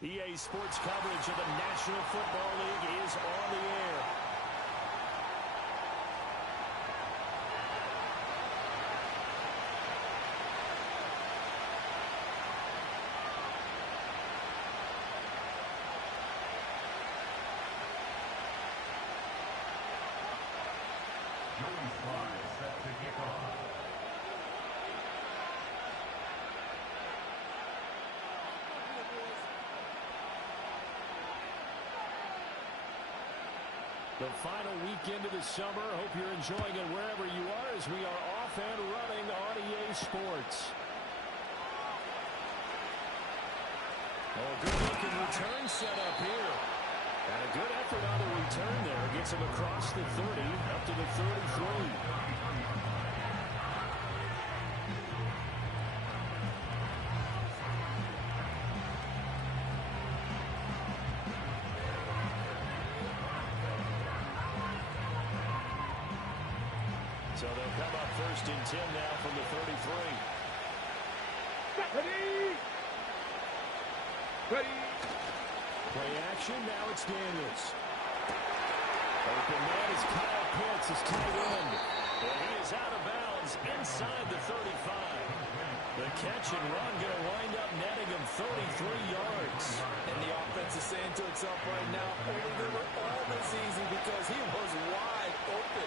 EA Sports coverage of the National Football League is on the air. The final weekend of the summer. Hope you're enjoying it wherever you are as we are off and running on EA Sports. Oh, good-looking return set up here. And a good effort on the return there. Gets him across the 30, up to the 33. So they'll come up 1st and 10 now from the 33. Ready. Play action, now it's Daniels. Open man is Kyle Pitts, his tight end. And he is out of bounds inside the 35. The catch and run going to wind up netting him 33 yards. And the offense is saying to itself right now, only they were all this easy because he was wide open.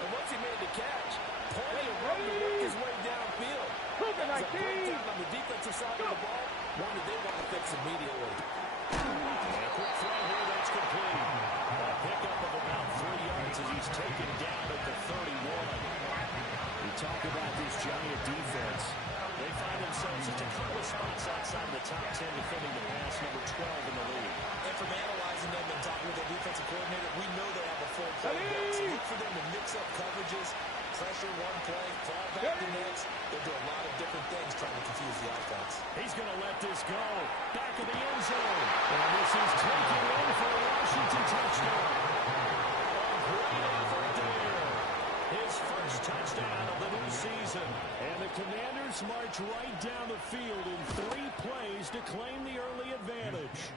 And once he made the catch, plenty of room to work his way downfield. That was a breakdown on the defensive side of the ball, one that they want to fix immediately. And a quick throw here that's complete. A pickup of about 3 yards as he's taken down at the 31. We talk about this Giant defense. They find themselves just a couple of spots outside the top 10 defending the pass, number 12 in the league. And from analyzing them and talking with their defensive coordinator, we know they have a full playbook. So look for them to mix up coverages, pressure one play, fall back the next. They'll do a lot of different things trying to confuse the offense. He's going to let this go. Back of the end zone. And this is taken in for a Washington touchdown. A great effort there. His first touchdown of the new season. And the Commanders march right down the field in 3 plays to claim the early advantage.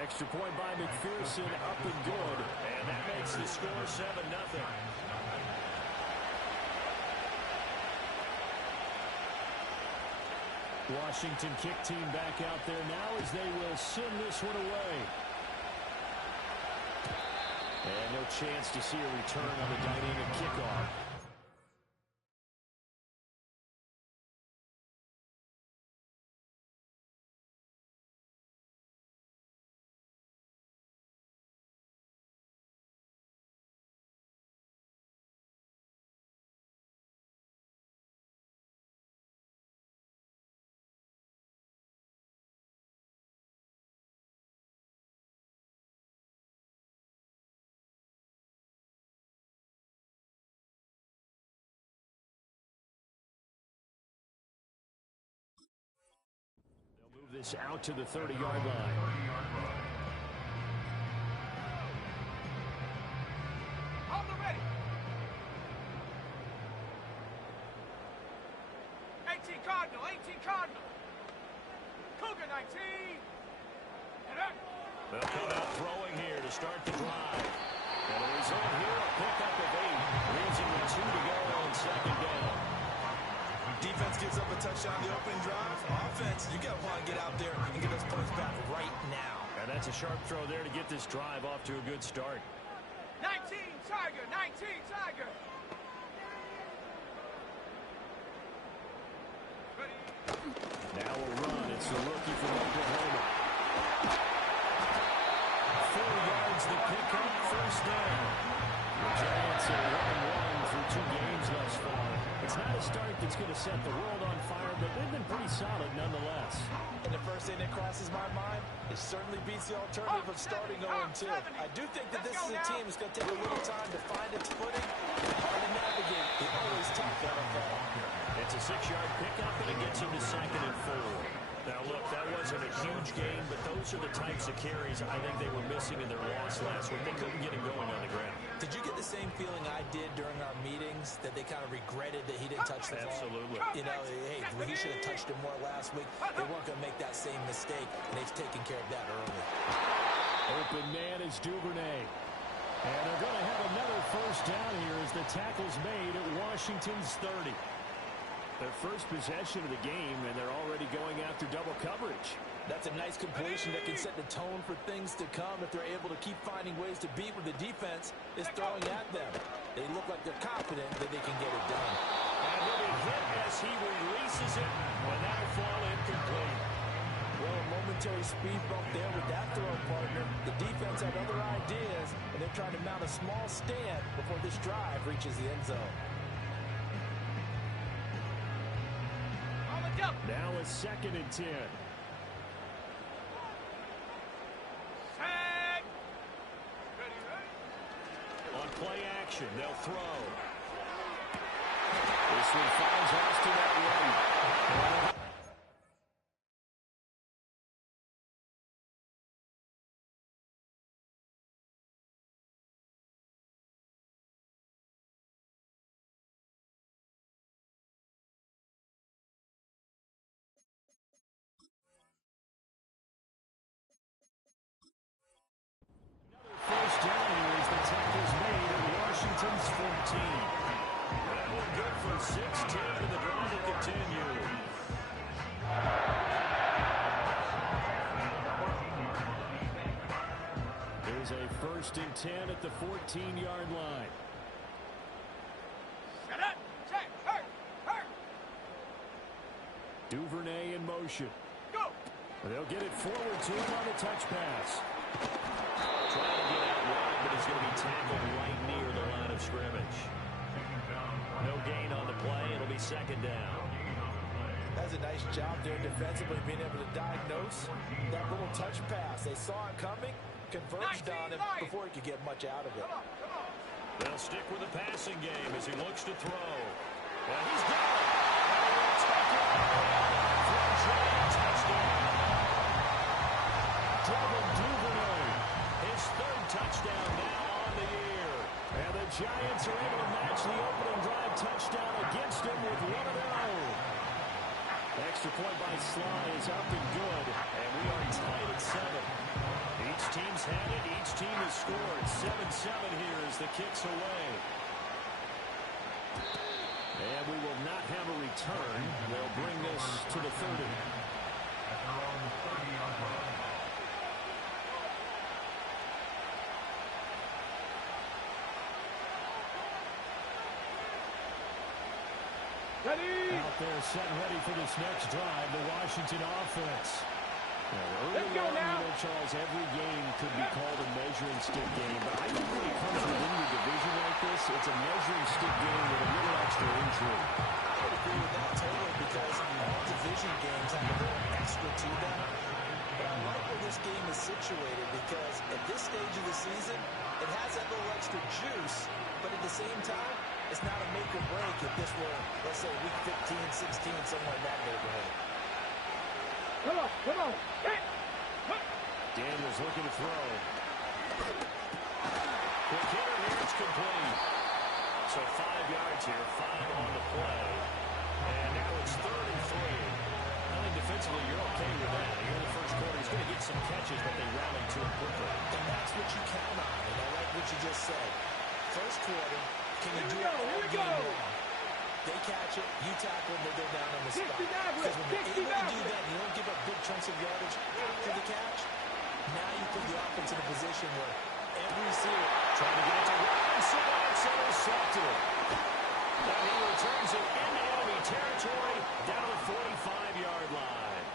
Extra point by McPherson, up and good. And that makes the score 7-0. Washington kick team back out there now as they will send this one away. And no chance to see a return on the dynamic kickoff. This out to the 30-yard line. On the ready. 18 Cardinal, 18 Cardinal. Cougar 19. They'll come out throwing here to start the drive. And the result here, a pickup of 8. Leaves him with 2 to go on 2nd down. Defense gives up a touchdown on the opening drive. Offense, you got to want to get out there and get those points back right now. And that's a sharp throw there to get this drive off to a good start. 19 Tiger, 19 Tiger. Ready. Now a run. It's the rookie from Oklahoma. 4 yards the pickup, 1st down. The Giants are 1-1 through 2 games thus far. It's not a start that's going to set the world on fire, but they've been pretty solid nonetheless. And the first thing that crosses my mind, it certainly beats the alternative of starting 0-2. I do think that this is a team that's going to take a little time to find its footing and hard to navigate the always tough NFL. It's a 6-yard pickup, and it gets him to 2nd and 4. Now, look, that wasn't a huge game, but those are the types of carries I think they were missing in their loss last week. They couldn't get him going on the ground. Did you get the same feeling I did during our meeting things that they kind of regretted that he didn't touch the ball. Absolutely. You know, hey, he should have touched him more last week. They weren't going to make that same mistake, and they've taken care of that early. Open man is Duvernay. And they're going to have another first down here as the tackle's made at Washington's 30. Their first possession of the game, and they're already going after double coverage. That's a nice completion that can set the tone for things to come if they're able to keep finding ways to beat what the defense is throwing at them. They look like they're confident that they can get it done. And he'll be hit as he releases it, but that'll fall incomplete. Well, a momentary speed bump there with that throw partner. The defense had other ideas, and they're trying to mount a small stand before this drive reaches the end zone. Now it's 2nd and 10. On play action, they'll throw. This one finds Austin at right. First down here as the tackle's made at Washington's 14. That one good for 16, and the drive will continue. There's a 1st and 10 at the 14-yard line. Set up. Check. Hurt. Duvernay in motion. Go. They'll get it forward to him on a touch pass. Trying to get out wide, but he's going to be tackled right near the line of scrimmage. No gain on the play. It'll be 2nd down. That's a nice job there defensively, being able to diagnose that little touch pass. They saw it coming, converged on him before he could get much out of it. They'll stick with the passing game as he looks to throw. And he's got it. For a giant touchdown. Devin Duvernay, his 3rd touchdown now on the year. And the Giants are able to match the opening drive touchdown against him with one of their own. Extra point by Sly is up and good, and we are tied at 7. Each team's had it. Each team has scored. 7-7 here as the kick's away. And we will not have a return. They'll bring this to the 30. Ready. Out there set ready for this next drive, the Washington offense. Let's go now. Charles, every game could be called a measuring stick game, but I think when it comes within your division like this, it's a measuring stick game with a little extra intrigue. I would agree with that totally because all division games have a little extra to them. But I like where this game is situated because at this stage of the season, it has that little extra juice, but at the same time, it's not a make or break if this were, let's say, week 15, 16, somewhere in that neighborhood. Come on. Hit. Daniels looking to throw. Quick hitter here, it's complete. So 5 yards here, 5 on the play. And now it's 3rd and 3. I think defensively you're okay with that. Here in the first quarter, he's going to get some catches, but they rally to him quickly. And that's what you count on, and I like what you just said. First quarter, can you do it all game long? They catch it, you tackle them, they go down on the spot. Because when you're able to do that, and you don't give up big chunks of yardage after the catch, now you put the offense in a position where every receiver Trying to get it to Robinson, and it's intercepted. And he returns it into enemy territory down the 45-yard line.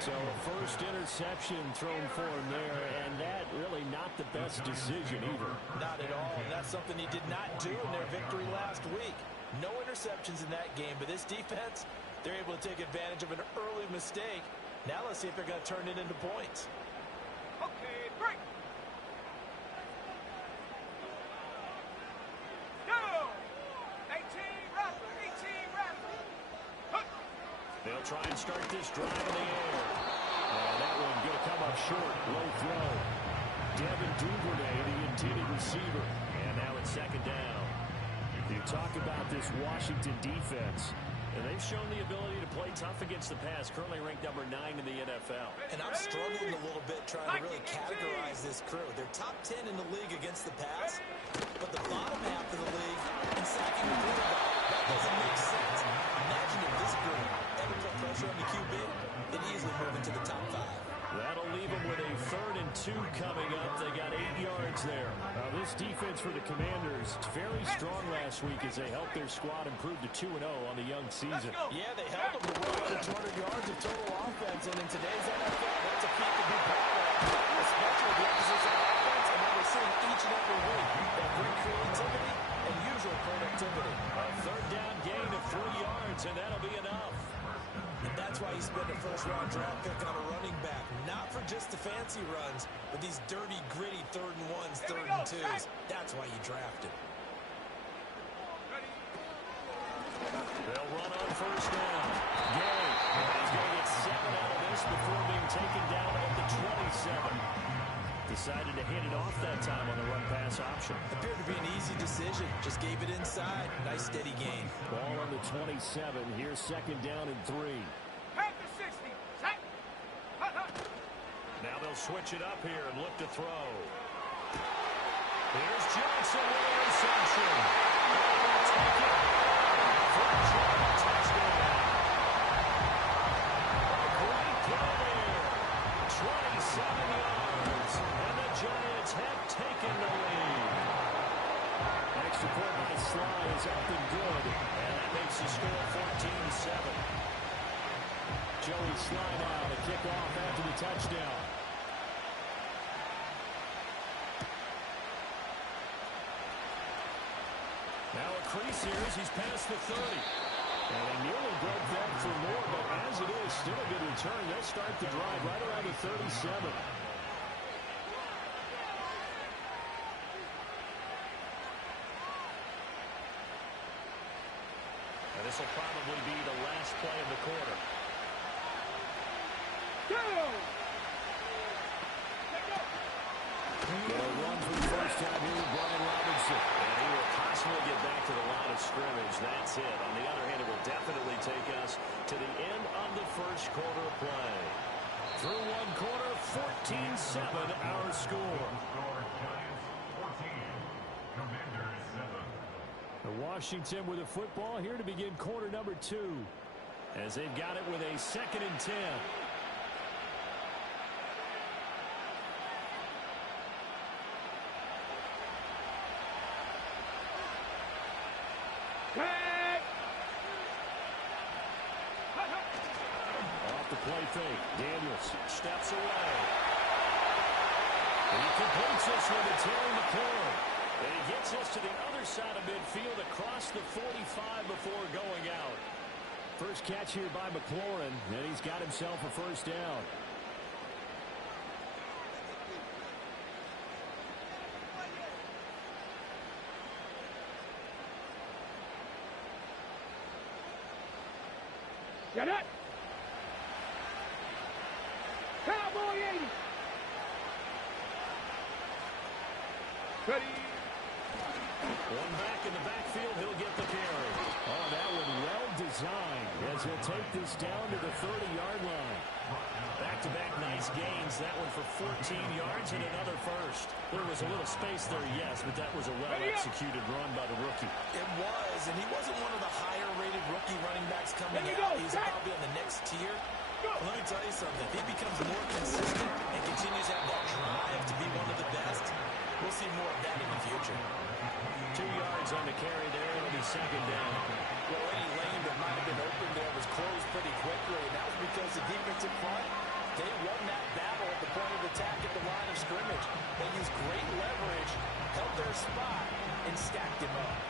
So a first interception thrown for him there, and that really not the best decision either. Not at all, and that's something he did not do in their victory last week. No interceptions in that game, but this defense, they're able to take advantage of an early mistake. Now let's see if they're going to turn it into points. Okay, break. Go. 18 Rattler. They'll try and start this drive in the air. And that one going to come up short. Low throw. Devin Duvernay, the intended receiver. And now it's 2nd down. The talk about this Washington defense. And they've shown the ability to play tough against the pass, currently ranked number 9 in the NFL. And I'm struggling a little bit trying to really categorize this crew. They're top 10 in the league against the pass, but the bottom half of the league in sacking the quarterback. That doesn't make sense. Imagine if this group ever put pressure on the QB, they'd easily move into the top 5. That'll leave them with a 3rd and 2 coming up. They got 8 yards there. Now, this defense for the Commanders, very strong last week as they helped their squad improve to 2-0 on the young season. Yeah, they held them to well over 200 yards of total offense, and in today's NFL, that's a feat to be proud of, especially the emphasis on offense, and what we're seeing each and every week, that great creativity and usual productivity. A 3rd down gain of 3 yards, and that'll be enough. And that's why you spend a first-round draft pick on a running back. Not for just the fancy runs, but these dirty, gritty 3rd and 1s, 3rd and 2s. That's why you draft him. They'll run on 1st down. Gay. He's going to get 7 out of this before being taken down at the 27. Decided to hand it off that time on the run-pass option. Appeared to be an easy decision. Just gave it inside. Nice steady gain. Ball on the 27. Here's 2nd down and 3. Head to 60. Set. Hut, hut. Now they'll switch it up here and look to throw. Here's Johnson with an interception. Take it. Touchdown. A great play there. 27 yards. And the Giants have taken the lead. Extra point by Sly is up and good. And that makes the score 14-7. Joey Sly now to kick off after the touchdown. Now a crease here as he's past the 30. And they nearly broke that for more, but as it is, still a good return. They'll start the drive right around the 37. And this will probably be the last play of the quarter. Gonna run for the first time here with Brian Robinson. And he will possibly get back to the line of scrimmage. That's it. On the other hand, it will definitely take us to the end of the first quarter play. Through one quarter, 14-7 our score. Washington with a football here to begin quarter number 2. As they've got it with a 2nd and 10. Off the play fake. Daniels steps away. He completes this one to Terry McLaurin. And he gets us to the other side of midfield across the 45 before going out. First catch here by McLaurin, and he's got himself a first down. Get it! Cowboy 80! Ready! One back in the backfield, he'll get the carry. Oh, that one well designed as he'll take this down to the 30-yard line. Back-to-back nice gains. That one for 14 yards and another first. There was a little space there, yes, but that was a well-executed run by the rookie. It was, and he wasn't one of the higher-rated rookie running backs coming out. He's probably on the next tier. But let me tell you something. If he becomes more consistent and continues to have that drive to be one of the best, we'll see more of that in the future. 2 yards on the carry there. It'll be 2nd down. Well, any lane that might have been open there was closed pretty quickly, and that was because the defensive front, they won that battle at the point of attack at the line of scrimmage. They used great leverage, held their spot, and stacked him up.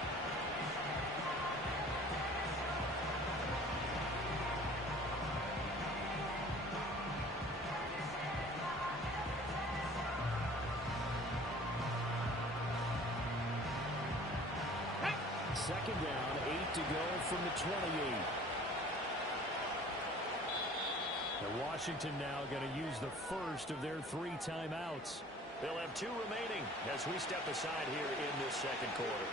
Second down, 8 to go from the 28. And Washington now going to use the first of their 3 timeouts. They'll have 2 remaining as we step aside here in this second quarter.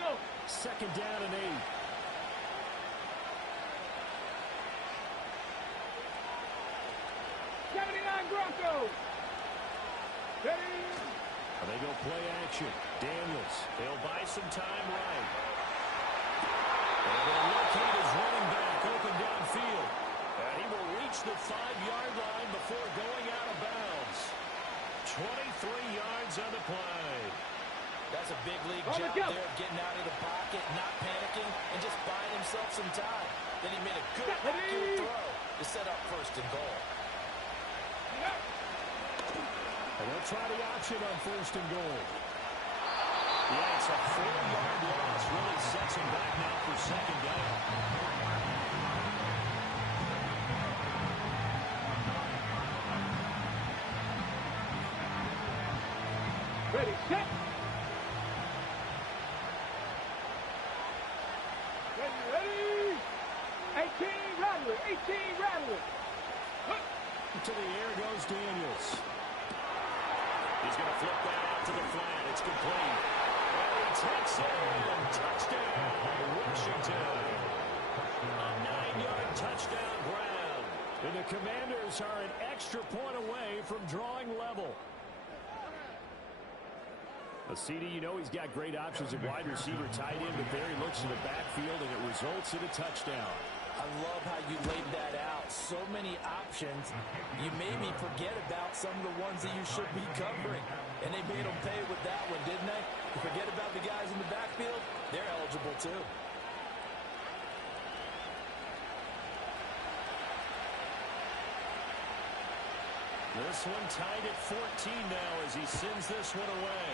go. Second down and 8. Broncos. Ready. They go play action. Daniels. They'll buy some time right. And they'll locate his running back open downfield. And he will reach the 5-yard line before going out of bounds. 23 yards on the play. That's a big league job there, getting out of the pocket, not panicking, and just buying himself some time. Then he made a good, accurate throw to set up first and goal. And they'll try the option on first and goal. Yeah, it's a 4-yard loss. Really sets him back now for second down. Ready, set. Ready. 18, Rattler. 18, Rattler. To the air goes Daniels. He's going to flip that out to the flat. It's complete. And he takes it in. Touchdown, Washington. A 9-yard touchdown grab. And the Commanders are an extra point away from drawing level. CD, you know he's got great options at wide receiver, tight end, but there he looks in the backfield, and it results in a touchdown. I love how you laid that out. So many options. You made me forget about some of the ones that you should be covering. And they made them pay with that one, didn't they? You forget about the guys in the backfield, they're eligible too. This one tied at 14 now as he sends this one away.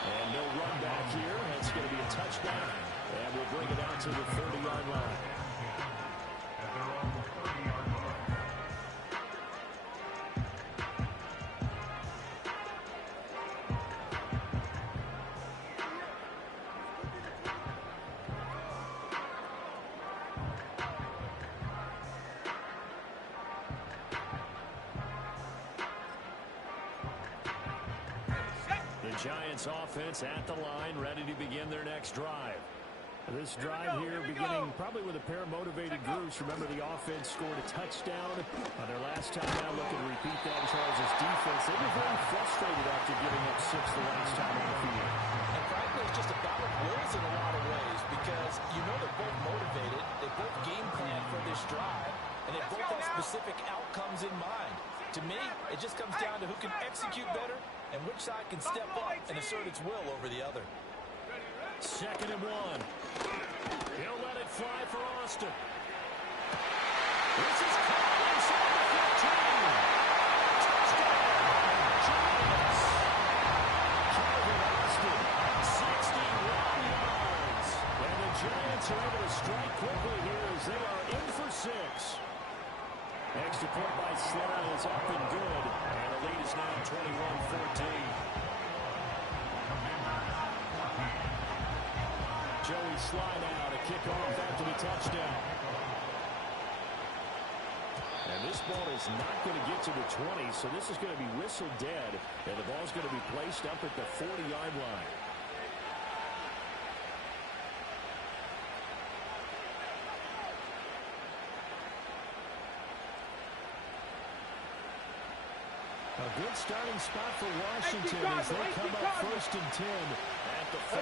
And no run back here. It's going to be a touchdown. And we'll bring it out to the 30-yard line. Giants offense at the line, ready to begin their next drive. This drive here beginning probably with a pair of motivated groups. Remember, the offense scored a touchdown on their last time out. Looking to repeat that in Charles' defense. They were very frustrated after giving up 6 the last time on the field. And frankly, it's just a battle of wills in a lot of ways because you know they're both motivated. They both game plan for this drive, and they both have specific outcomes in mind. To me, it just comes down to who can execute better and which side can step up and assert its will over the other. 2nd and 1. He'll let it fly for Austin. This is caught inside the 15. Touchdown, Giants. Calvin Austin, 61 yards. And the Giants are able to strike quickly here as they are in for 6. Extra point by Slye is up and good. And the lead is now 21-14. Joey Slye now to kick off after the touchdown. And this ball is not going to get to the 20, so this is going to be whistled dead. And the ball's going to be placed up at the 40-yard line. A good starting spot for Washington as they come up 1st and 10 at the 40.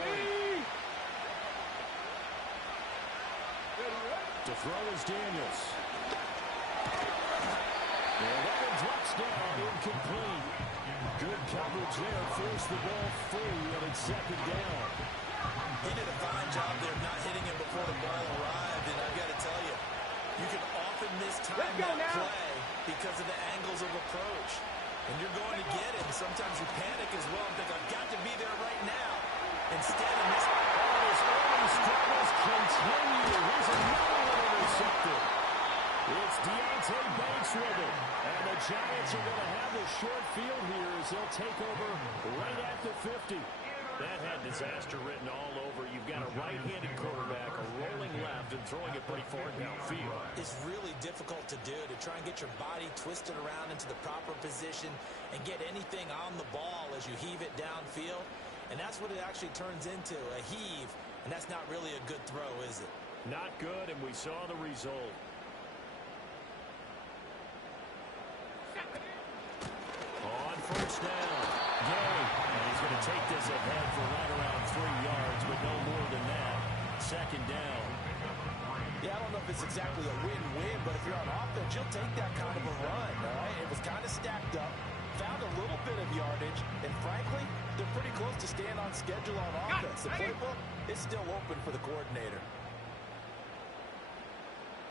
To throw is Daniels. And that one drops down, incomplete. Good coverage there, forced the ball free, and it's 2nd down. He did a fine job there not hitting him before the ball arrived, and I've got to tell you, you can often mistime that play because of the angles of approach. And you're going to get it. Sometimes you panic as well and think, I've got to be there right now. Instead of this, all his early struggles continue. Here's another one intercepted. It's Deonte Banks with it. And the Giants are going to have the short field here as they'll take over right at the 50. That had disaster written all over. You've got a right-handed quarterback, a rolling left, and throwing it pretty far downfield. It's really difficult to do, to try and get your body twisted around into the proper position and get anything on the ball as you heave it downfield. And that's what it actually turns into, a heave. And that's not really a good throw, is it? Not good, and we saw the result. On first down, Gay. And he's going to take this ahead for right around 3 yards, but no more than that. Second down. Yeah, I don't know if it's exactly a win-win, but if you're on offense, you'll take that kind of a run, all right? It was kind of stacked up, found a little bit of yardage, and frankly, they're pretty close to staying on schedule on offense. The playbook is still open for the coordinator.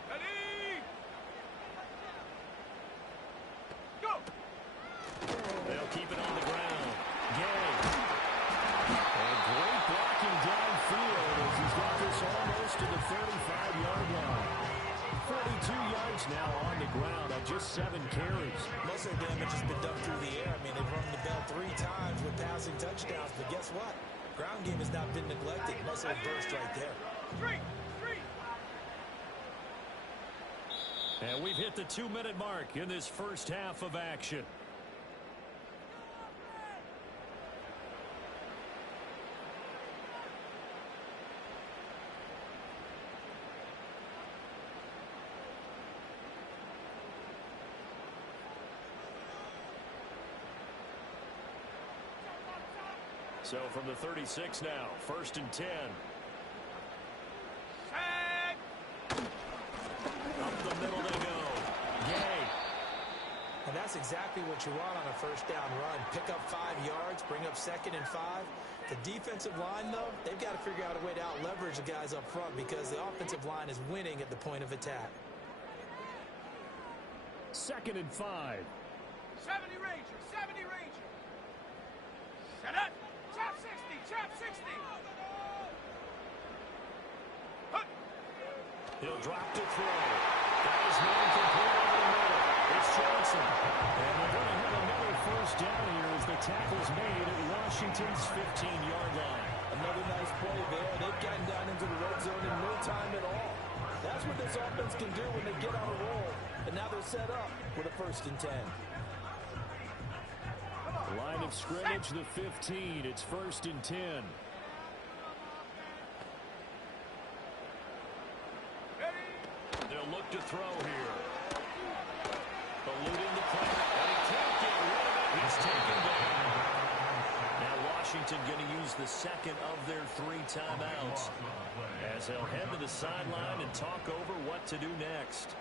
Ready? Go! They'll keep it on the ground. Gay. And great blocking downfield as he's got this almost to the 35-yard line. 42 yards now on the ground on just 7 carries. Most of the damage has been done through the air. I mean, they've rung the bell 3 times with passing touchdowns, but guess what? Ground game has not been neglected. Nice little burst right there. Three. And we've hit the 2-minute mark in this first half of action. So from the 36 now, 1st and 10. Up the middle they go. Gay. And that's exactly what you want on a first down run. Pick up 5 yards, bring up 2nd and 5. The defensive line, though, they've got to figure out a way to out-leverage the guys up front because the offensive line is winning at the point of attack. 2nd and 5. 70 Ranger. Set up. Chop 60. Hut. He'll drop to throw. That is man complete over the middle. It's Johnson. And they're going to have another first down here as the tackle's made at Washington's 15-yard line. Another nice play there. They've gotten down into the red zone in no time at all. That's what this offense can do when they get on a roll. And now they're set up with a 1st and 10. Line of scrimmage, the 15. It's 1st and 10. They'll look to throw here. Eluding the play. And he can't get rid of it. He's taken down. Now Washington going to use the 2nd of their 3 timeouts as they'll head to the sideline and talk over what to do next.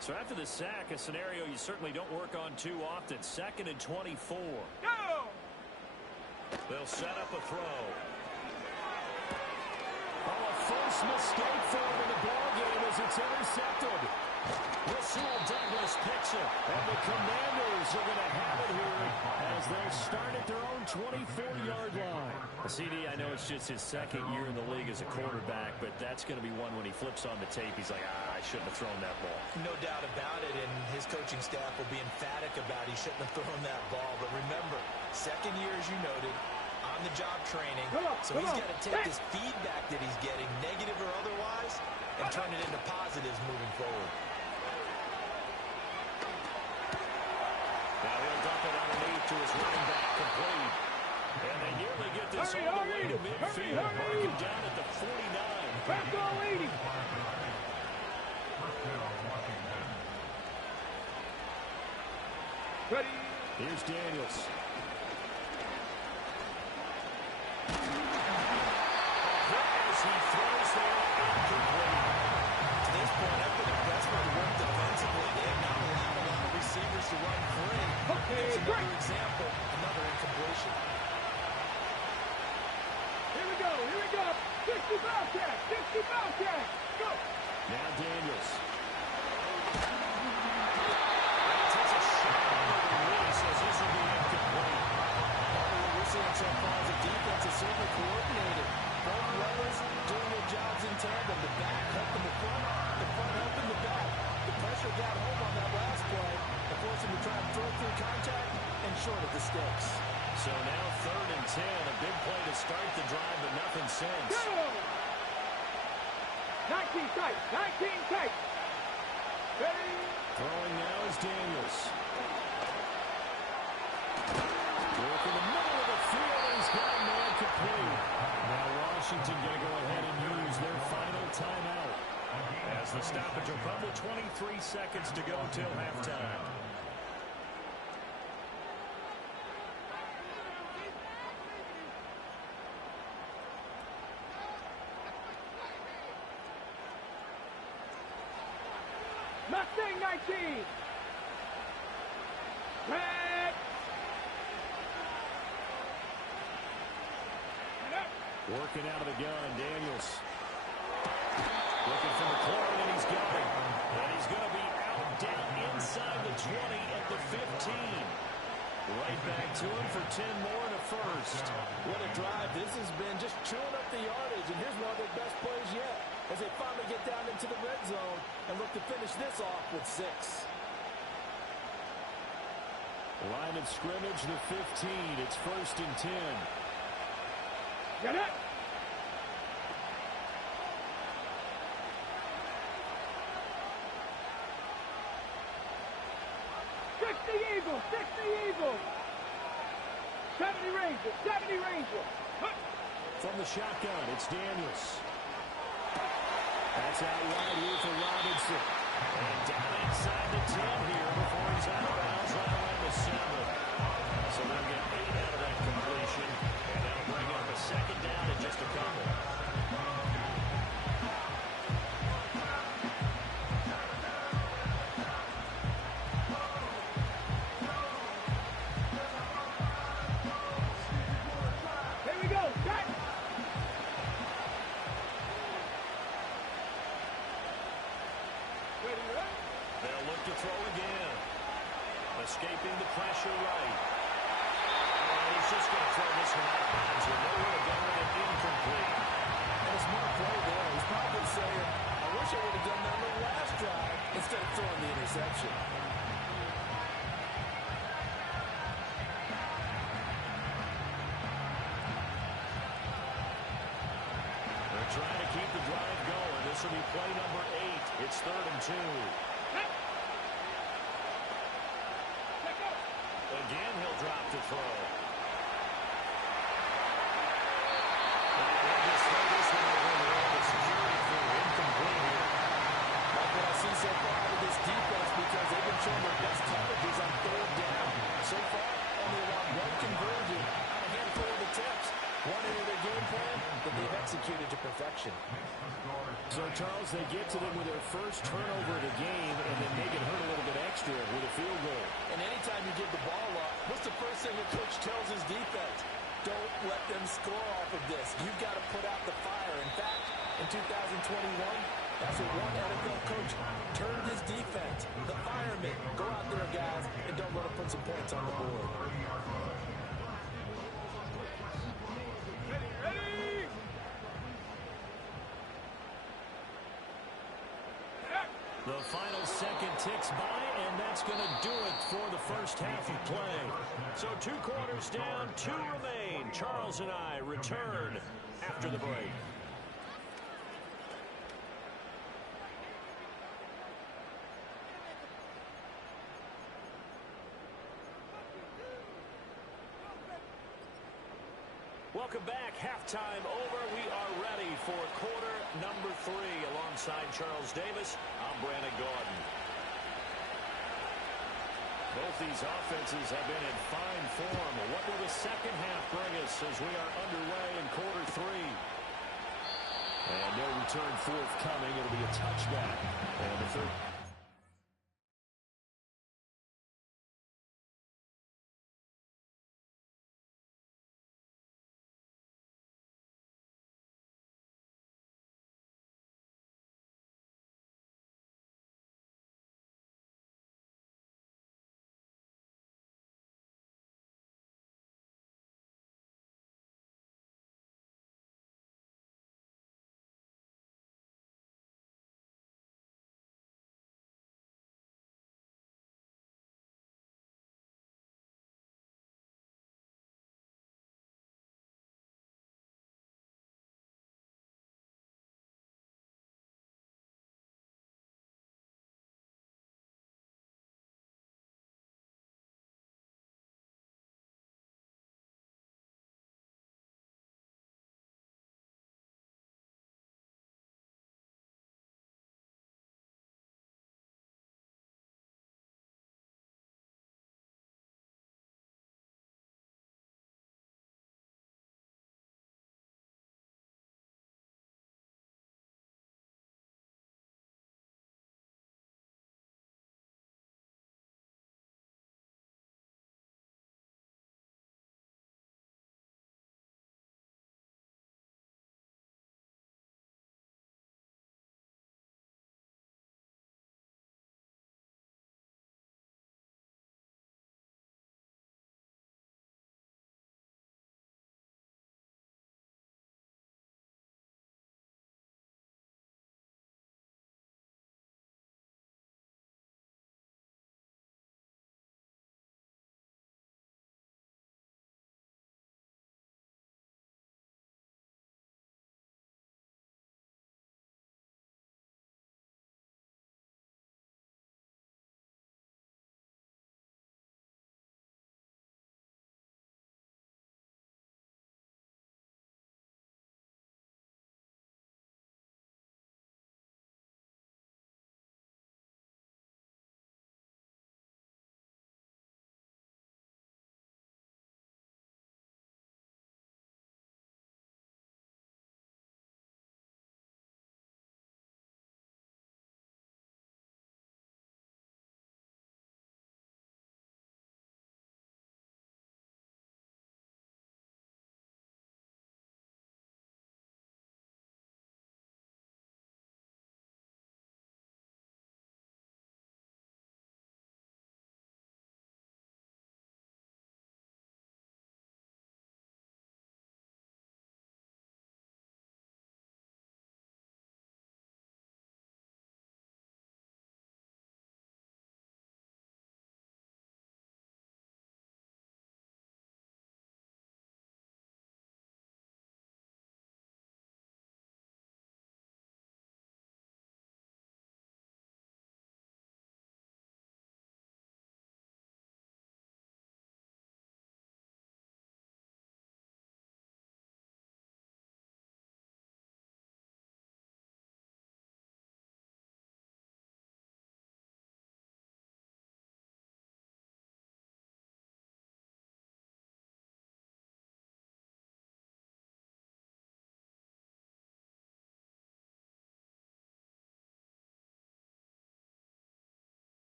So after the sack, a scenario you certainly don't work on too often. 2nd and 24. Go! They'll set up a throw. Oh, a first mistake for him in the ballgame as it's intercepted. Rasul Douglas picks it. And the Commanders are going to have it here as they start at their own 24-yard line. CD, I know it's just his 2nd year in the league as a quarterback, but that's going to be one when he flips on the tape, he's like, I shouldn't have thrown that ball. No doubt about it, and his coaching staff will be emphatic about he shouldn't have thrown that ball. But remember, 2nd year, as you noted, on-the-job training. So he's got to take this feedback that he's getting, negative or otherwise, and turn it into positives moving forward. Now he'll dump it underneath to his running back complete. And they nearly get this all the way to midfield. Marking down at the 49. Back goal 80. Ready. Here's Daniels. As he throws there, incomplete. To this point, after the Westbrook work defensively, they have not allowed a lot of receivers to run free. Okay, There's great. another example, another incompletion. Here we go. 60 Bobcat. Go. Now Daniels. Takes a shot on the release as this will be incomplete. So now 3rd and 10. A big play to start the drive, but nothing since. 19 tight. 19 tight. Ready? Throwing now is Daniels. Work in the middle of the field, and he's got him incomplete. Now Washington going to go ahead and use their final timeout. As the stoppage will come with 23 seconds to go till halftime. Mustang 19. Red. Working out of the gun, Daniels. Looking from the corner, and he's got him. And he's going to be out down inside the 20 at the 15. Right back to him for 10 more and a first. What a drive this has been, just chewing up the yardage. And here's one of their best plays yet, as they finally get down into the red zone and look to finish this off with 6. Line of scrimmage, the 15. It's 1st and 10. Get it. The Eagles, 60 Eagles. 70 Rangers, 70 Rangers. From the shotgun, it's Daniels. That's out wide here for Robinson. And down inside the 10 here before he's out of bounds right around the 7. So they'll get 8 out of that completion. And that'll bring up a 2nd down in just a couple. They'll look to throw again. Escaping the pressure right. And he's just going to throw this one out of bounds with nowhere to go and incomplete. And a smart play there. He's probably saying, I wish I would have done that on the last drive instead of throwing the interception. They're trying to keep the drive going. This will be play number 8. It's 3rd and 2. Again, he'll drop to throw. And they'll just throw this one over the security crew. Incomplete here. Like what I see so far out of this defense, because they've been showing their best coverages on 3rd down. So far, only allowed 1 conversion on a handful of attempts. One into their game plan that they've executed to perfection. So, Charles, they get to them with their first turnover of the game and then make it hurt a little bit extra with a field goal. And anytime you give the ball up, what's the first thing the coach tells his defense? Don't let them score off of this. You've got to put out the fire. In fact, in 2021, that's what one NFL coach turned his defense. The firemen. Go out there, guys, and don't let them put some points on the board. The final second ticks by, and that's going to do it for the first half of play. So 2 quarters down, 2 remain. Charles and I return after the break. Welcome back. Halftime over. We are ready for quarter number 3. Alongside Charles Davis, I'm Brandon Gaudin. Both these offenses have been in fine form. What will the second half bring us as we are underway in quarter 3? And no return forthcoming. It'll be a touchback. And the third.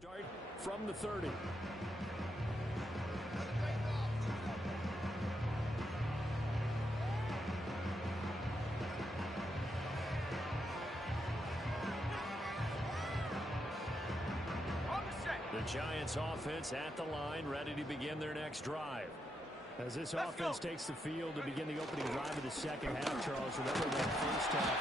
start from the 30. The Giants offense at the line, ready to begin their next drive. As this offense takes the field to begin the opening drive of the second half, Charles, remember that first half,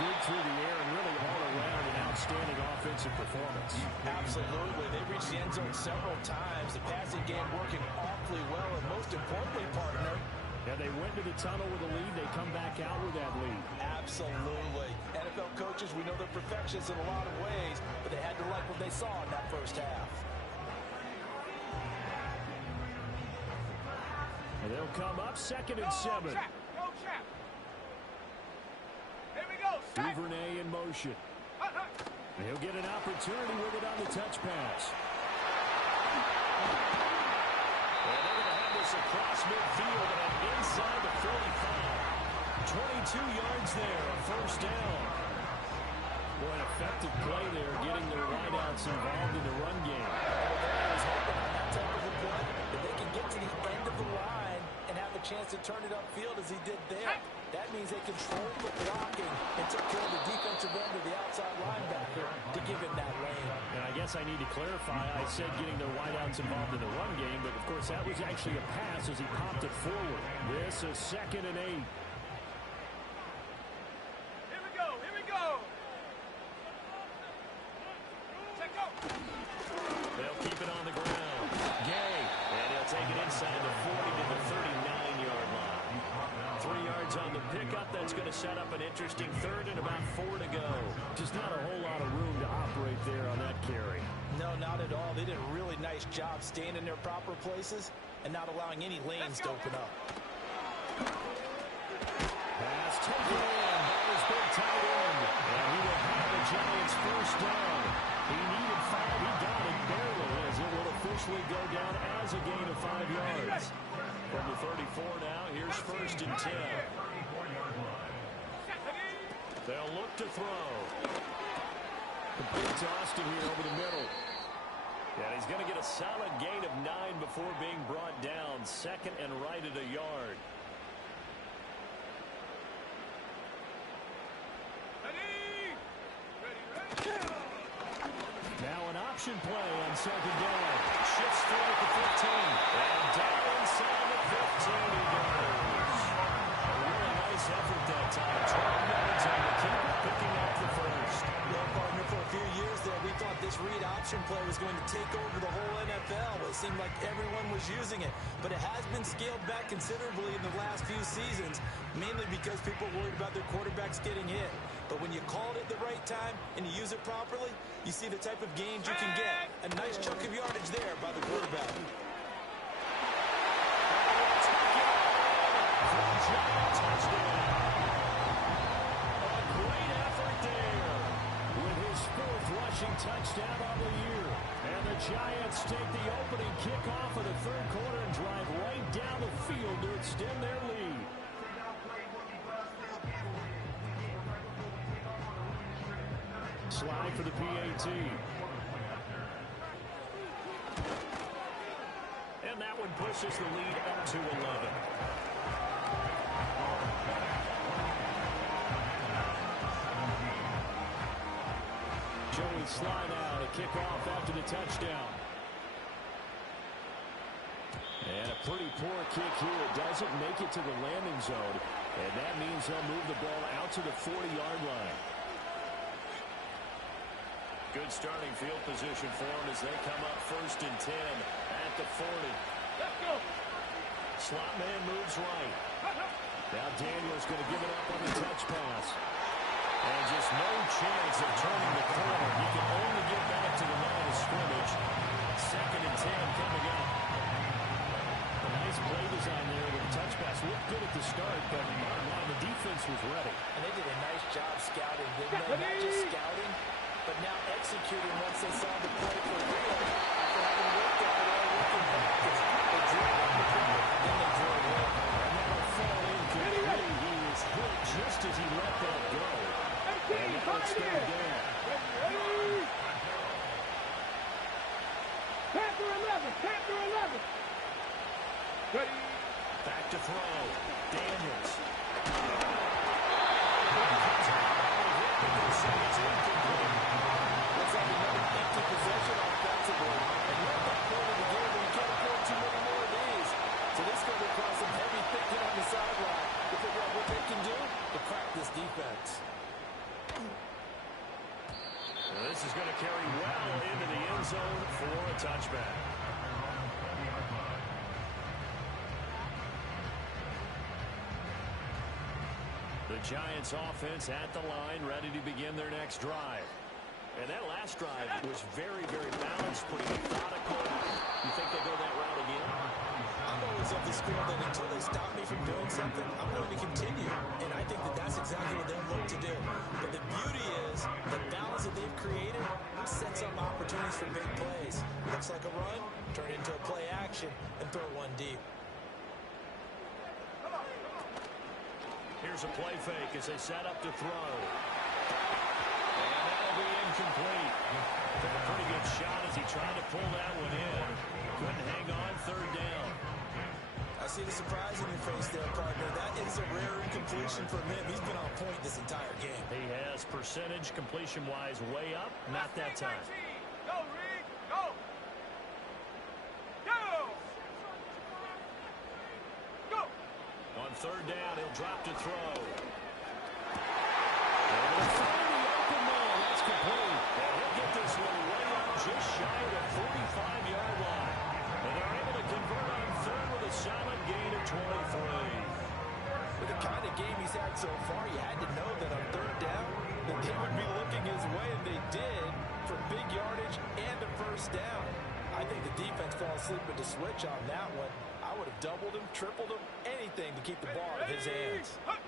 good through the air and really all around an outstanding offensive performance. Absolutely. They reached the end zone several times. The passing game working awfully well, and most importantly, partner, yeah, they went to the tunnel with a lead. They come back out with that lead. Absolutely. NFL coaches, we know they're perfectionists in a lot of ways, but they had to like what they saw in that first half. And they'll come up 2nd and 7. Go, Chap. Here we go. Duvernay in motion. And he'll get an opportunity with it on the touch pass. And they're going to have this across midfield and inside the 45. 22 yards there, a first down. Boy, an effective play there, getting their wideouts involved in the run game. I was hoping on that type of a play that they can get to the end of the line and have a chance to turn it upfield as he did there. That means they controlled the blocking and took care of the defensive end of the outside linebacker to give him that lane. And I guess I need to clarify, I said getting their wideouts involved in the run game, but of course that was actually a pass as he popped it forward. This is 2nd and 8. Here we go. Check out. They'll keep it on the ground. Gay, and he'll take it inside the 40 to the 39-yard line. 3 yards on the pickup. That's going to set up an interesting 3rd and about 4 to go. Just not a whole lot of room to operate there on that carry. No, not at all. They did a really nice job staying in their proper places and not allowing any lanes to open up. Pass taken in by his big tight end. And he will have the Giants first down. He needed 5. He got it barely as it will officially go down as a gain of 5 yards. From the 34 now, here's 1st and 10. They'll look to throw. Complete to Austin here over the middle. And he's going to get a solid gain of 9 before being brought down. 2nd and right at a yard. Now an option play on 2nd down. Shifts through at the 15. And down inside the 15 he goes. A really nice effort that time. 12 yards on the keeper, picking up the first. Well, partner, for a few years there, we thought this read option play was going to take over the whole NFL. It seemed like everyone was using it. But it has been scaled back considerably in the last few seasons, mainly because people are worried about their quarterbacks getting hit. But when you call it at the right time and you use it properly, you see the type of gains you can get. A nice chunk of yardage there by the quarterback. Touchdown. A great effort there with his 4th rushing touchdown on the year. And the Giants take the opening kickoff of the 3rd quarter and drive right down the field to extend their lead. Slide for the PAT. And that one pushes the lead up to 11. Joey Slye now to kick off after the touchdown. And a pretty poor kick here. It doesn't make it to the landing zone. And that means they'll move the ball out to the 40-yard line. Good starting field position for them as they come up 1st and 10 at the 40. Let's go. Slot man moves right. Now Daniels going to give it up on the touch pass. And just no chance of turning the corner. He can only get back to the line of scrimmage. 2nd and 10 coming up. A nice play design there with the touch pass. Looked good at the start, but bottom line, the defense was ready. And they did a nice job scouting, didn't they? Not just scouting, but now executing once they saw the play for real. After having worked at it all week in practice, they drew it up the field, then they drew it in. And that'll fall incomplete. He was hit just as he let that go. And now it's third down. through 11. Ready. Back to throw. Daniels. Looks like another empty possession offensively. And we're at that point of the game where you can't afford too many more of these. So this is going to require some heavy thinking on the sideline to figure out what they can do to crack this defense. Well, this is going to carry well into the end zone for a touchback. The Giants offense at the line, ready to begin their next drive. And that last drive was very, very balanced, pretty methodical. You think they go that route again? I'm always of the school that until they stop me from doing something, I'm going to continue. And I think that that's exactly what they'll look to do. But the beauty is the balance that they've created sets up opportunities for big plays. Looks like a run, turn it into a play action, and throw one deep. Here's a play fake as they set up to throw. And that'll be incomplete. Took a pretty good shot as he tried to pull that one in. Couldn't hang on, third down. I see the surprise in your face there, partner. That is a rare incompletion from him. He's been on point this entire game. He has percentage completion-wise way up. Not that time. Go, Reed. Go. Go. Go. On third down, he'll drop to throw. And he'll find the open man. That's complete. And he'll get this one way up just shy of the 45-yard line. And they're able to convert on third with a solid gain of 23. With the kind of game he's had so far, you had to know that on third down that they would be looking his way, and they did, for big yardage and a first down. I think the defense fell asleep with the switch on that one. I would have doubled him, tripled him, anything to keep the ball in his hands. Well,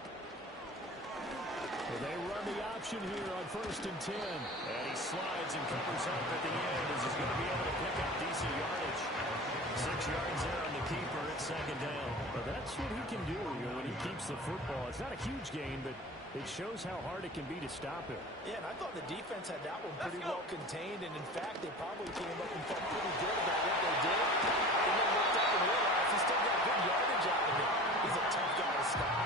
they run the option here on 1st and 10. And he slides and covers up at the end as he's going to be able to pick up decent yardage. 6 yards there on the keeper at second down. Well, that's what he can do when he keeps the football. It's not a huge gain, but it shows how hard it can be to stop him. Yeah, and I thought the defense had that one pretty well contained, and in fact, they probably came up and felt pretty good about what they did. And then looked up and realized he still got good yardage out of it. He's a tough guy to stop.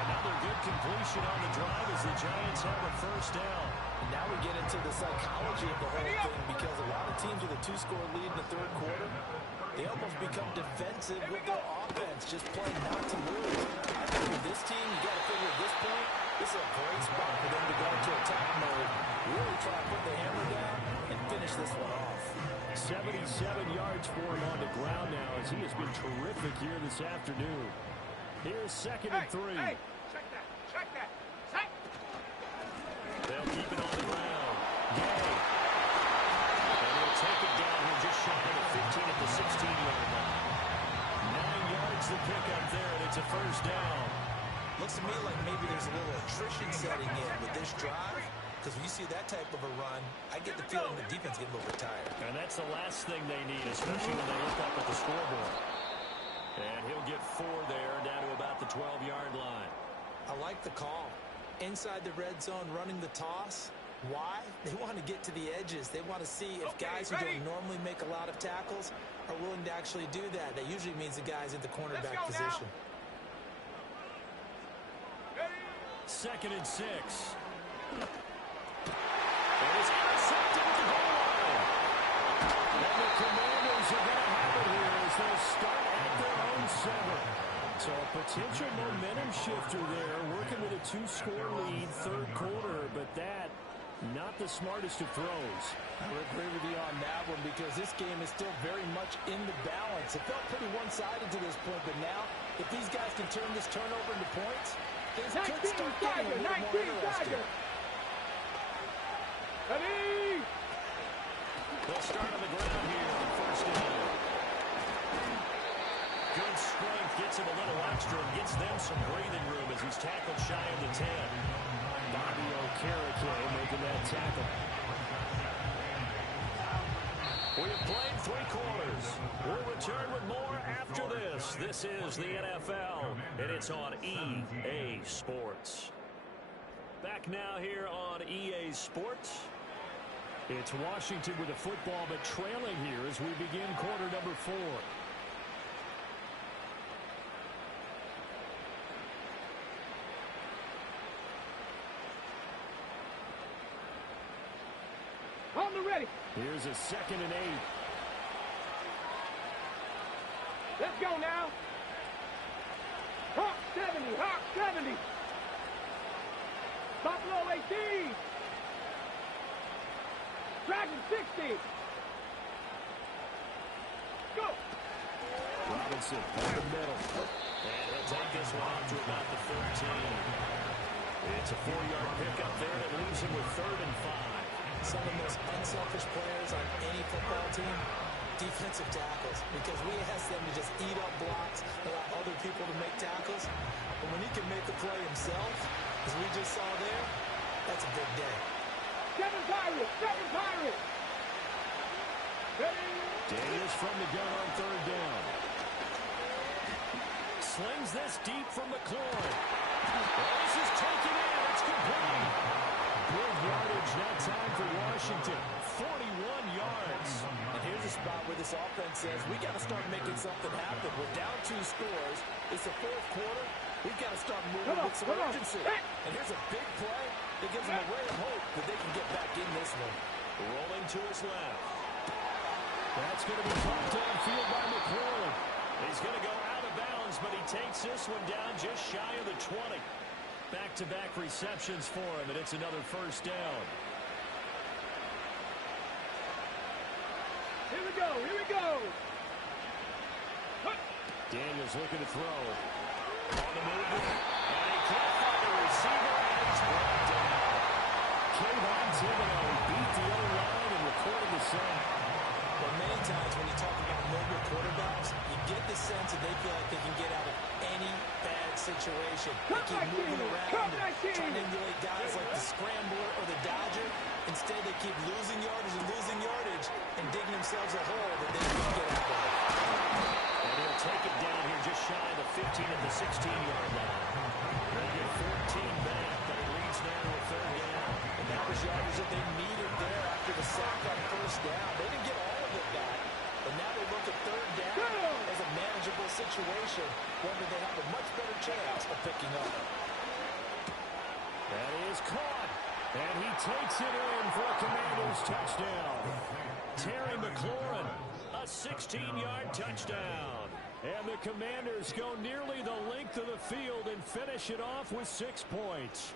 Another good completion on the drive as the Giants have a first down. And now we get into the psychology of the whole thing, because a lot of teams with a 2-score lead in the third quarter, they almost become defensive with their offense, just playing not to lose. I think with this team, you got to figure at this point, this is a great spot for them to go into attack mode, really try to put the hammer down and finish this one off. 77 yards for him on the ground now as he has been terrific here this afternoon. Here's 2nd and 3. Hey, check that. Check that. Check. They'll keep it on the ground. Gay. And he'll take it down here just shy of the 15 at the 16-yard line. 9 yards to pick up there, and it's a first down. Looks to me like maybe there's a little attrition setting in with this drive, because when you see that type of a run, I get the feeling the defense getting a little bit tired. And that's the last thing they need, especially when they look up at the scoreboard. And he'll get 4 there, down to about the 12-yard line. I like the call. Inside the red zone, running the toss. Why? They want to get to the edges. They want to see if guys who don't normally make a lot of tackles are willing to actually do that. That usually means the guys at the cornerback position. 2nd and 6. And it's intercepted at the goal line. And the Commanders are going to have it here as they'll start at their own 7. So a potential momentum shifter there, working with a 2-score lead, third quarter, but that, not the smartest of throws. I would agree with you on that one, because this game is still very much in the balance. It felt pretty one-sided to this point, but now, if these guys can turn this turnover into points, things could start getting a little more interesting. Ready? They'll start on the ground here on 1st down. Good strength, gets him a little extra, and gets them some breathing room as he's tackled shy of the 10. Bobby Okereke making that tackle. We have played 3 quarters. We'll return with more after this. This is the NFL, and it's on EA Sports. Back now here on EA Sports. It's Washington with the football, but trailing here as we begin quarter number 4. On the ready. Here's a 2nd and 8. Let's go now. Hawk 70, Hawk 70. Buffalo 18. Dragon 60. Go. Robinson in the middle. And he'll take this one out to about the 13. It's a 4-yard pickup there that leaves him with 3rd and 5. Some of the most unselfish players on any football team, defensive tackles, because we ask them to just eat up blocks, allow other people to make tackles. But when he can make a play himself, as we just saw there, that's a big day. Seven Pirates. Ready. Daniels from the gun on 3rd down. Slings this deep from McLaurin. This is taken in. It's complete. Big yardage that time for Washington. 41 yards. And here's a spot where this offense says, we got to start making something happen. We're down 2 scores. It's the 4th quarter. We've got to start moving with some urgency. And here's a big play that gives them a ray of hope that they can get back in this one. Rolling to his left. That's going to be dropped downfield by McLaurin. He's going to go out of bounds, but he takes this one down just shy of the 20. Back-to-back receptions for him, and it's another 1st down. Here we go. Daniels looking to throw. On the move, and he can't find the receiver, and it's brought down. Kayvon Thibodeaux beat the O-line and recorded the sack. But many times when you talk about mobile quarterbacks, you get the sense that they feel like they can get out of any bad situation. They keep moving around and trying to emulate guys like the Scrambler or the Dodger. Instead, they keep losing yardage and digging themselves a hole that they can't get out of. And he'll take it down here just shy of the 15 at the 16-yard line. They'll get 14 back, but it leads now to a 3rd down. And that was yardage that they needed there after the sack on 1st down. They didn't get all of it back, but now they look at 3rd down as a manageable situation, one that they have a much better chance of picking up. That is caught, and he takes it in for a Commanders touchdown. Terry McLaurin, a 16-yard touchdown. And the Commanders go nearly the length of the field and finish it off with 6 points.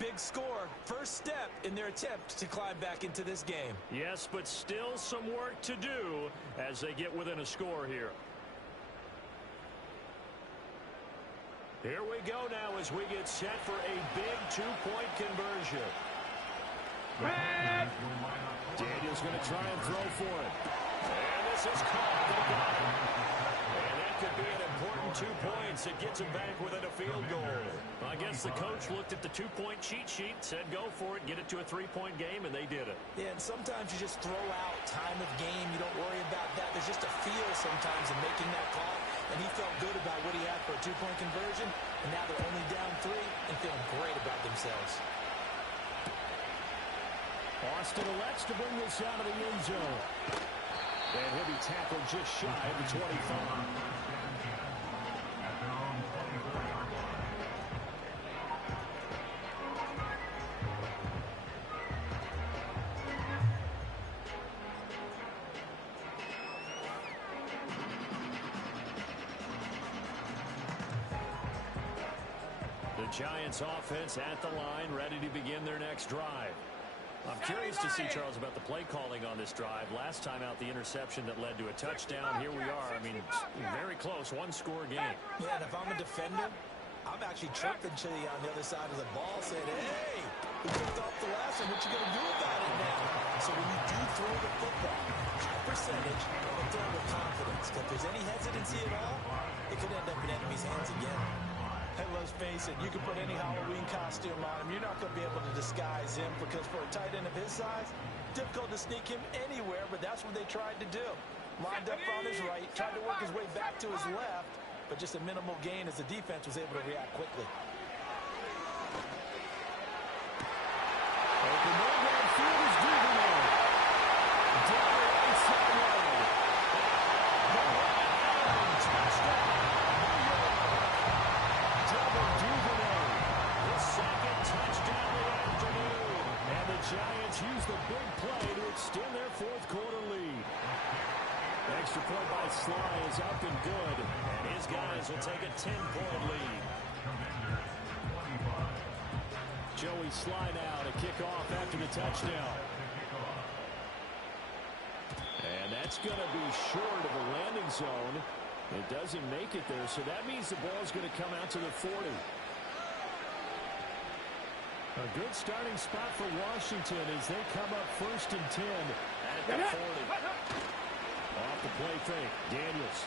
Big score, first step in their attempt to climb back into this game. Yes, but still some work to do as they get within a score here. Here we go now as we get set for a big 2-point conversion. Daniels going to try and throw for it. And this is caught. They got it. And that could be an important 2 points. It gets him back within a field goal. I guess the coach looked at the 2-point cheat sheet, said go for it, get it to a 3-point game, and they did it. Yeah, and sometimes you just throw out time of game. You don't worry about that. There's just a feel sometimes in making that call. And he felt good about what he had for a 2-point conversion. And now they're only down 3 and feeling great about themselves. Austin elects to bring this out of the end zone. And he'll be tackled just shy of the 25. The Giants offense at the line, ready to begin their next drive. I'm curious to see, Charles, about the play calling on this drive. Last time out, the interception that led to a touchdown. Here we are. I mean, very close, 1-score game. Yeah, and if I'm a defender, I'm actually chirping to you on the other side of the ball, saying, hey, we picked off the last one. What you going to do about it now? So when you do throw the football, high percentage, and throw with confidence. If there's any hesitancy at all, it could end up in enemy's hands again. Hey, let's face it, you can put any Halloween costume on him. You're not going to be able to disguise him because for a tight end of his size, difficult to sneak him anywhere, but that's what they tried to do. Lined up on his right, tried to work his way back to his left, but just a minimal gain as the defense was able to react quickly. Open field is Duvernay. extra point by Sly is up and good. And his guys will take a 10-point lead. Joey Sly now to kick off after the touchdown. And that's going to be short of the landing zone. It doesn't make it there, so that means the ball is going to come out to the 40. A good starting spot for Washington as they come up 1st and 10 at the 40. Off the play fake, Daniels.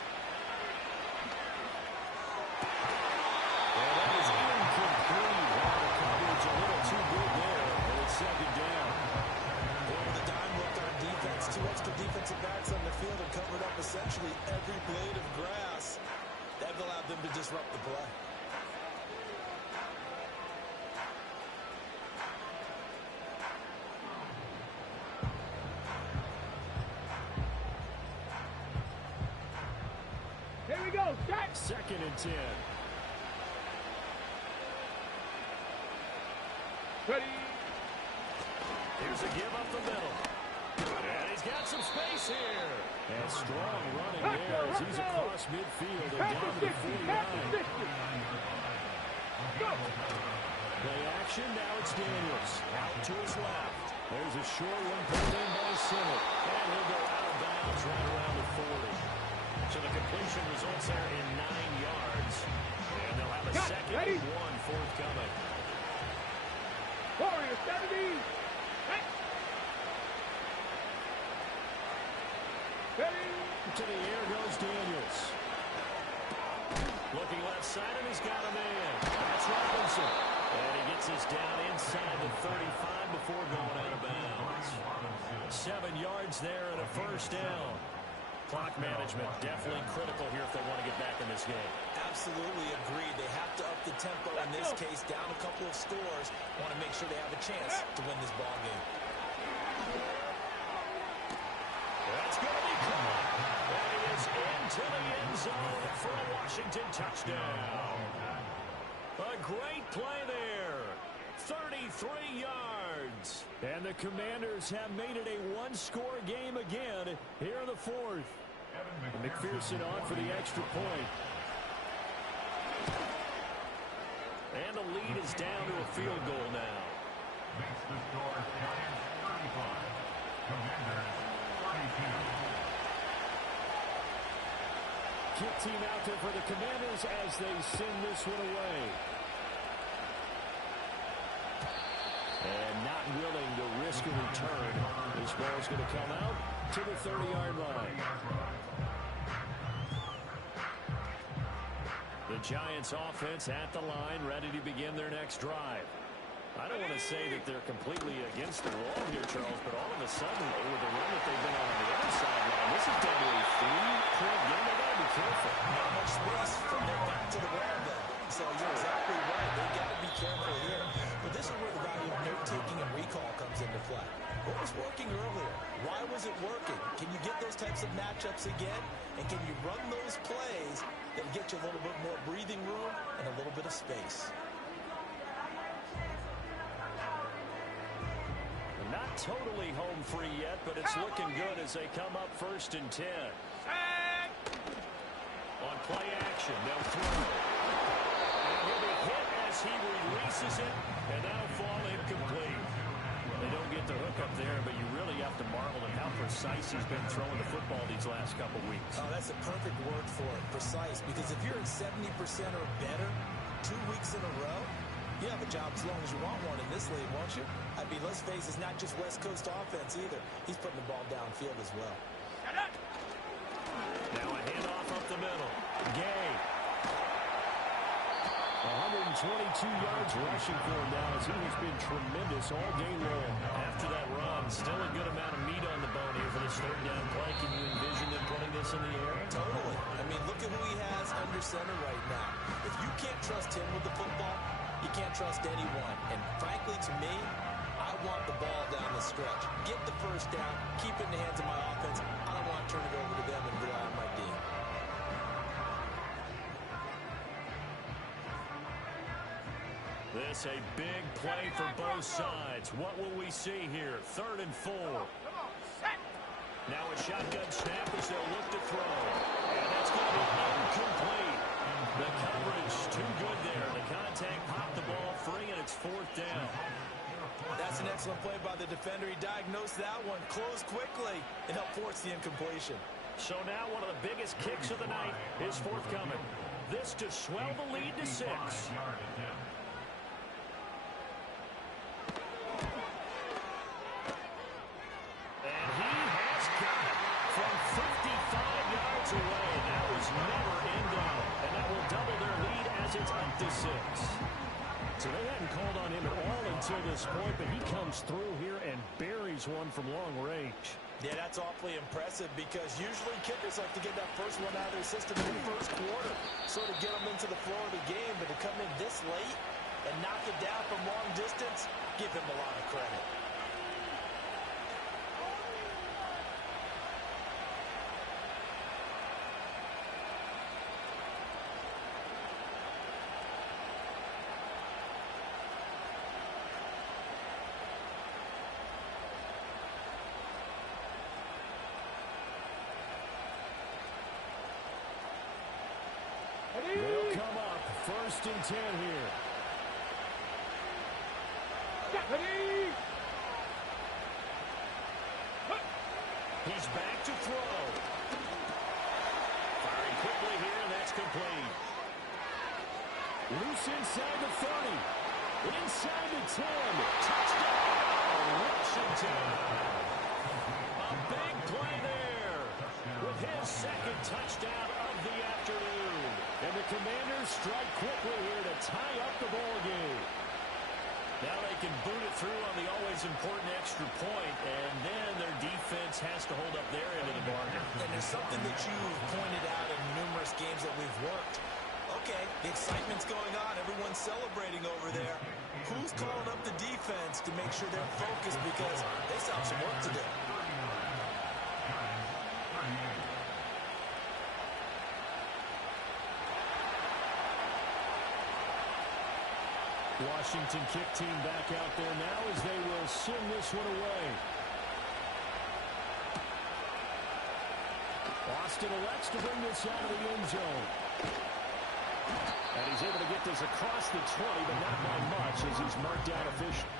And that is incomplete. The coverage a little too good there, but it's 2nd down. Well, the dime looked on defense. 2 extra defensive backs on the field and covered up essentially every blade of grass. That allowed them to disrupt the play. Here we go, start. 2nd and 10. Ready. Here's a give up the middle. And he's got some space here. And strong running there as he's across midfield and down to the 49. Play action, now it's Daniels. Out to his left. There's a short one pulled in by Simmons. And he'll go out of bounds right around the 40. So the completion results there in 9 yards. And they'll have a 2nd and 1 forthcoming. Warrior 70. Ready. To the air goes Daniels. Looking left side, and he's got a man. That's Robinson. And he gets us down inside the 35 before going out of bounds. 7 yards there and a 1st down. Clock management definitely critical here if they want to get back in this game. Absolutely agreed. They have to up the tempo in this case, down a couple of scores. Want to make sure they have a chance to win this ball game. That's going to be caught. And it is into the end zone for a Washington touchdown. A great play there. 33 yards. And the Commanders have made it a 1-score game again here in the 4th. And McPherson on for the extra point. And the lead is down to a field goal now. Makes the score Giants 35. Commanders 42. Kick team out there for the Commanders as they send this one away. And not willing to risk a return. This ball is going to come out to the 30-yard line. The Giants offense at the line, ready to begin their next drive. I don't want to say that they're completely against the law here, Charles, but all of a sudden, with the run that they've been on the other sideline, this is down to a 3-point game. They've got to be careful. Not much space from their back to the ground then. So you're exactly right. They've got to be careful here. But this is where the value of note-taking and recall comes into play. What was working earlier? Why was it working? Can you get those types of matchups again? And can you run those plays that get you a little bit more breathing room and a little bit of space? Not totally home free yet, but it's looking good as they come up 1st and 10. On play action, they'll throw. And he'll be hit as he releases it, and that'll fall incomplete. They don't get the hook up there, but you really have to marvel at how precise he's been throwing the football these last couple weeks. Oh, that's a perfect word for it, precise, because if you're at 70% or better 2 weeks in a row, you have a job as long as you want one in this league, won't you? I mean, let's face it, it's not just West Coast offense either. He's putting the ball downfield as well. Now a handoff up the middle. Gay. 122 yards rushing for him now as he has been tremendous all game long. After that run, still a good amount of meat on the bone here for this 3rd down play. Can you envision them putting this in the air? Totally. I mean, look at who he has under center right now. If you can't trust him with the football, you can't trust anyone. And frankly, to me, I want the ball down the stretch. Get the 1st down, keep it in the hands of my offense. I don't want to turn it over to them and rely on my D. This a big play for both sides. What will we see here? 3rd and 4. Now a shotgun snap as they'll look to throw. And that's going to be incomplete. The coverage too good there. The contact popped the ball free, and it's fourth down. That's an excellent play by the defender. He diagnosed that one, closed quickly, and helped force the incompletion. So now one of the biggest kicks of the night is forthcoming. This to swell the lead to 6. And he has got it from 55 yards away. That was never in doubt. And that will double their lead as it's up to 6. So they hadn't called on him at all until this point, but he comes through here and buries one from long range. Yeah, that's awfully impressive because usually kickers like to get that first one out of their system in the first quarter, sort of get them into the flow of the game, but to come in this late and knock it down from long distance, give him a lot of credit. They'll come up 1st and 10 here. He's back to throw. Firing quickly here, and that's complete. Loose inside the 30. Inside the 10. Touchdown, Washington. A big play there with his second touchdown of the afternoon. And the Commanders strike quickly here to tie up the ball game. Now they can boot it through on the always important extra point, and then their defense has to hold up their end of the bargain. And there's something that you've pointed out in numerous games that we've worked. Okay, the excitement's going on. Everyone's celebrating over there. Who's calling up the defense to make sure they're focused because they still have some work to do? Washington kick team back out there now as they will send this one away. Austin elects to bring this out of the end zone. And he's able to get this across the 20, but not by much as he's marked out officially.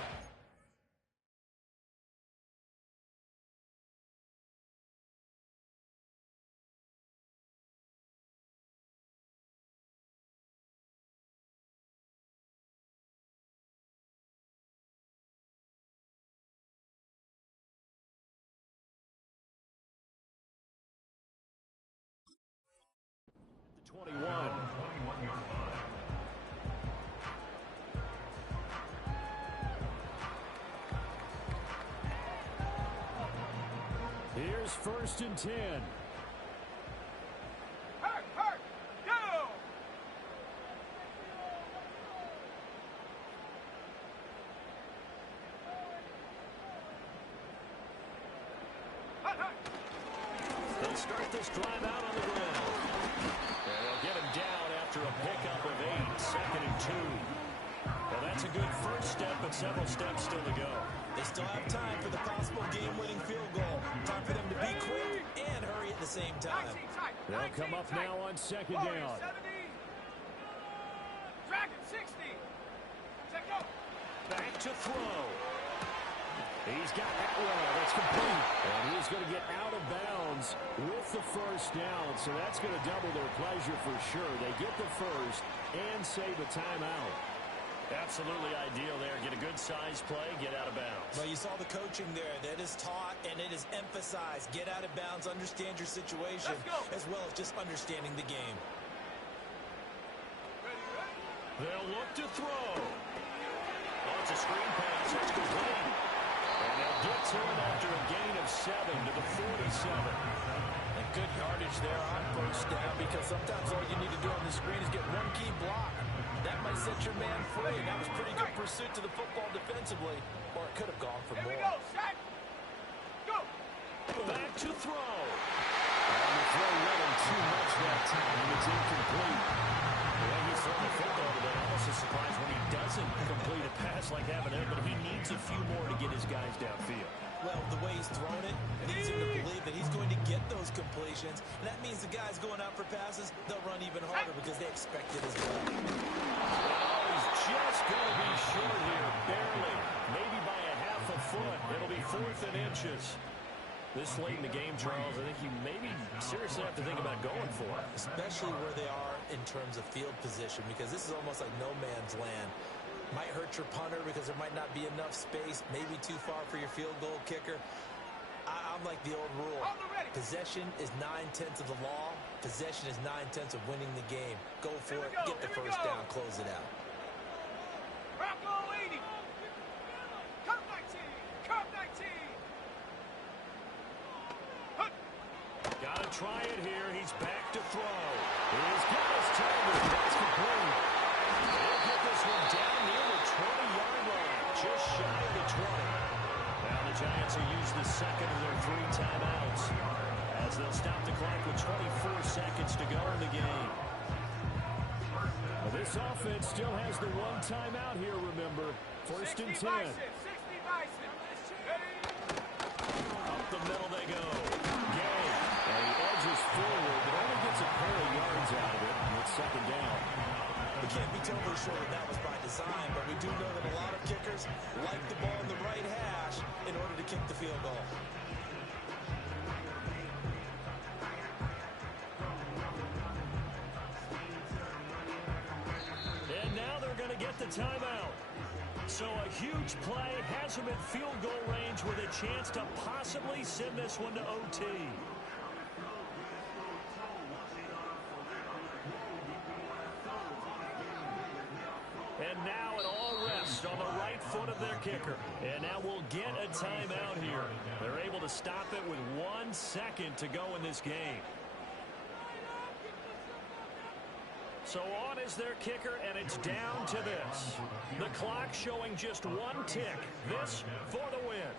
The 21. Here's 1st and 10. Hurt, go! They'll start this drive out on the ground. And they'll get him down after a pickup of 8, 2nd and 2. Well, that's a good first step, but several steps still to go. They still have time for the possible game-winning field goal. Time for them to be quick and hurry at the same time. They'll come up now on 2nd down. 70. Dragon 60. Check go. Back to throw. He's got that one. That's complete. And he's going to get out of bounds with the first down. So that's going to double their pleasure for sure. They get the first and save a timeout. Absolutely ideal there. Get a good size play, get out of bounds. Well, you saw the coaching there. That is taught and it is emphasized. Get out of bounds, understand your situation, as well as just understanding the game. They'll look to throw. Oh, it's a screen pass. It's complete. And they'll get to it after a gain of 7 to the 47. And good yardage there on first down because sometimes all you need to do on the screen is get one key block. That might set your man free, and that was pretty good pursuit to the football defensively, or it could have gone for more. Here we go, set, go! Back to throw. And the throw led him too much that time, and it's incomplete. The way he's throwing the football today, almost a surprise when he doesn't complete a pass like Habanero, but he needs a few more to get his guys downfield. Well, the way he's thrown it leads him to believe that he's going to get those completions. And that means the guys going out for passes, they'll run even harder because they expect it as well. Oh, he's just going to be short here, barely. Maybe by a half a foot. It'll be 4th and inches. This late in the game, Charles, I think you maybe seriously have to think about going for it. Especially where they are in terms of field position, because this is almost like no man's land. Might hurt your punter because there might not be enough space, maybe too far for your field goal kicker. I'm like the old rule. Possession is 9/10 of the law. Possession is 9/10 of winning the game. Go for it, get the first down, close it out. Bravo 80. Curve 19. Curve 19. Gotta try it here. He's back to throw. He's got his target. That's complete. They'll get this one down near the 20-yard line. Just shy of the 20. Now the Giants will use the second of their 3 timeouts as they'll stop the clock with 24 seconds to go in the game. Well, this offense still has the 1 timeout here, remember. 1st and 10. 60 Bison. Up the middle they go. Gay. And he edges forward, but only gets a pair of yards out of it. And it's 2nd down. We can't be totally sure that was by design, but we do know that a lot of kickers like the ball in the right hash in order to kick the field goal. And now they're going to get the timeout. So a huge play has him at field goal range with a chance to possibly send this one to OT. And now it all rests on the right foot of their kicker. And now we'll get a timeout here. They're able to stop it with 1 second to go in this game. So on is their kicker, and it's down to this. The clock showing just 1 tick. This for the win.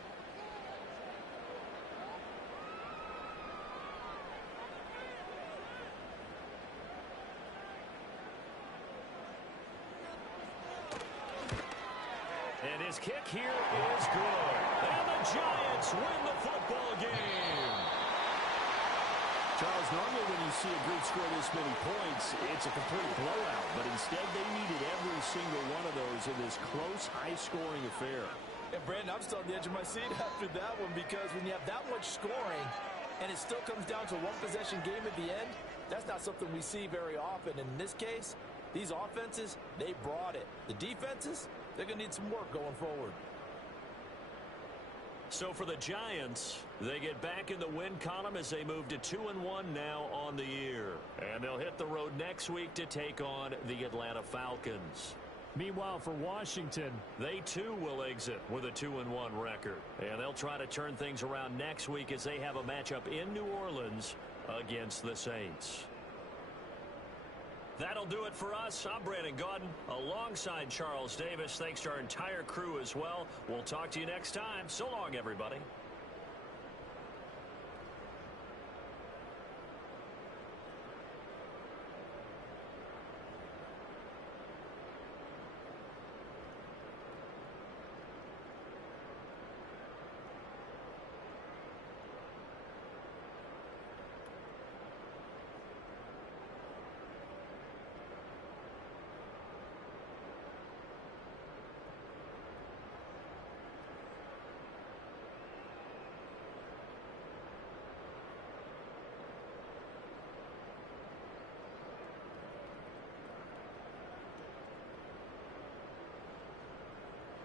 And his kick here is good. And the Giants win the football game. Charles, normally when you see a group score this many points, it's a complete blowout. But instead, they needed every single one of those in this close, high-scoring affair. And Brandon, I'm still on the edge of my seat after that one, because when you have that much scoring and it still comes down to a 1-possession game at the end, that's not something we see very often. In this case, these offenses, they brought it. The defenses, they're going to need some work going forward. So for the Giants, they get back in the win column as they move to 2-1 now on the year. And they'll hit the road next week to take on the Atlanta Falcons. Meanwhile, for Washington, they too will exit with a 2-1 record. And they'll try to turn things around next week as they have a matchup in New Orleans against the Saints. That'll do it for us. I'm Brandon Gaudin alongside Charles Davis. Thanks to our entire crew as well. We'll talk to you next time. So long, everybody.